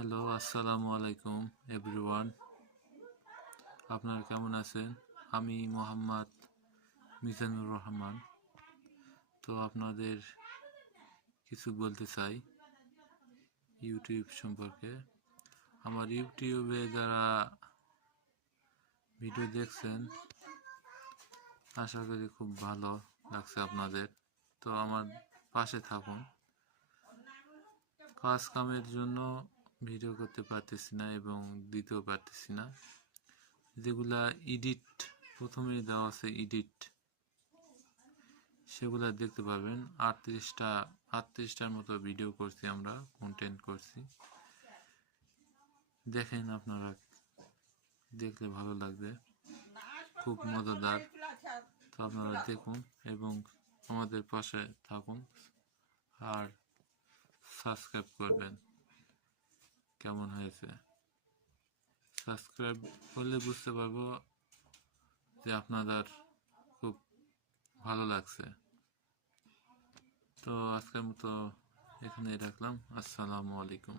Hello, আসসালামু আলাইকুম everyone. আপনারা কেমন আছেন? আমি মোহাম্মদ মিজানুর রহমান। তো আপনাদের কিছু বলতে চাই ইউটিউব সম্পর্কে। আমার ইউটিউবে যারা ভিডিও দেখছেন, আশা করি খুব ভালো লাগছে আপনাদের। তো আমার পাশে থাকুন। কাজ কামের জন্য ভিডিও করতে পারতেছি না এবং দিতেও পারতেছি না। যেগুলা এডিট প্রথমেই দেওয়া আছে এডিট, সেগুলা দেখতে পাবেন। 38টার মতো ভিডিও করছি, আমরা কন্টেন্ট করছি। দেখেন, আপনারা দেখলে ভালো লাগবে, খুব মজাদার। তো আপনারা দেখুন এবং আমাদের পাশে থাকুন আর সাবস্ক্রাইব করবেন। কেমন হয়েছে সাবস্ক্রাইব করলে বুঝতে পারবো যে আপনাদের খুব ভালো লাগছে। তো আজকের মতো এখানেই রাখলাম। আসসালামু আলাইকুম।